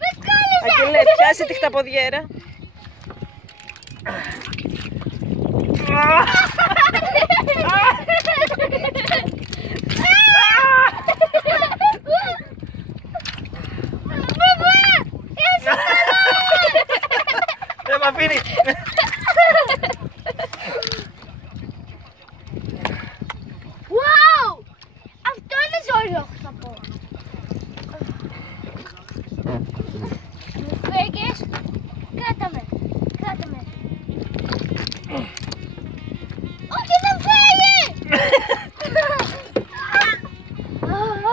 Με κόλλησε! Αγγελέ, πιάσε τη χταποδιέρα. Δεν μ' αφήνει. Wow! Αυτό είναι ζώο, θα πω. Μου φέγγες. Κράτα με. Κράτα με. Όχι, δεν φέγγει!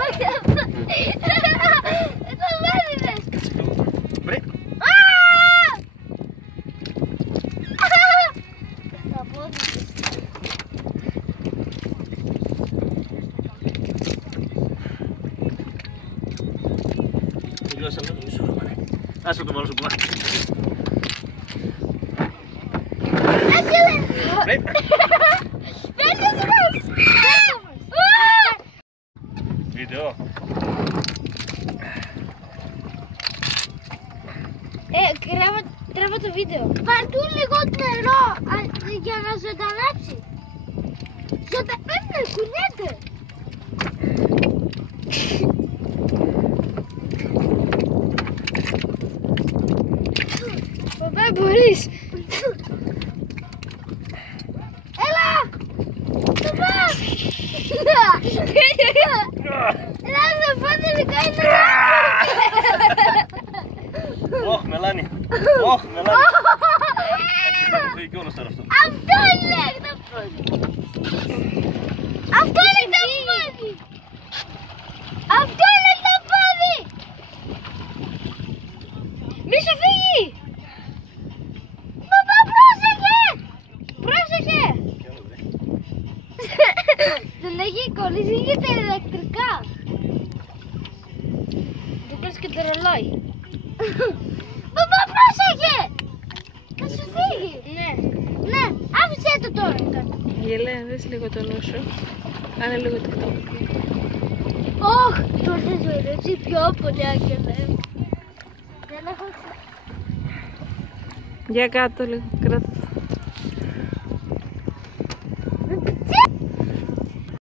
Όχι, δεν το βάζεις. Βρε. Θα πω ότι Τελειώσαμε το μισό ρόμανε. Άσε το βάλω στο κουμά. Βρε. Βίντεο. Τρέβω το βίντεο. Παρτού λίγο νερό για να ζωντανέψει. Ζωντανέψει, κουνιέται. Παπά, μπορείς. Έλα. Παπά. Έλα, θα πάτε λιγά είναι. Ωχ, μελάνι. Ωχ, μελάνι. Θα μου φύγει κιόλας τώρα αυτό. Αυτό είναι το πόδι. Αυτό είναι το πόδι. Αυτό είναι το πόδι. Μη σου φύγει. Παπά, πρόσεχε. Πρόσεχε. Δεν έχει κολλήσει και τα ηλεκτρικά. Του κλείσει και το ρολόι. Παπά, πρόσεχε. Θα σου φύγει. Ναι. Ναι, άφησέ το τώρα. Αγγελέ, δες λίγο το νου σου. Κάνε λίγο το χτώμα. Ωχ, τώρα θα σου ερέψει πιο πολύ, Άγγελε. Δεν έχω Για κάτω λίγο, κράτα το.